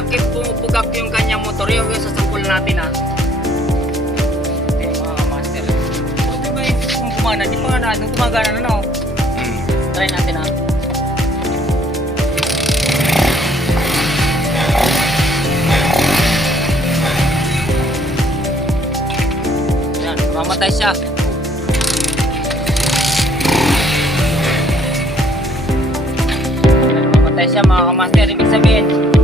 bakit pumupugak yung kanyang motor. Yung sasampul natin ha. Okay mga master. So di ba yung gumana? Di pa nga na, gumagana na no? Try natin ha. Yan, mamatay siya. Mamatay siya mga kamaster. Ibig sabihin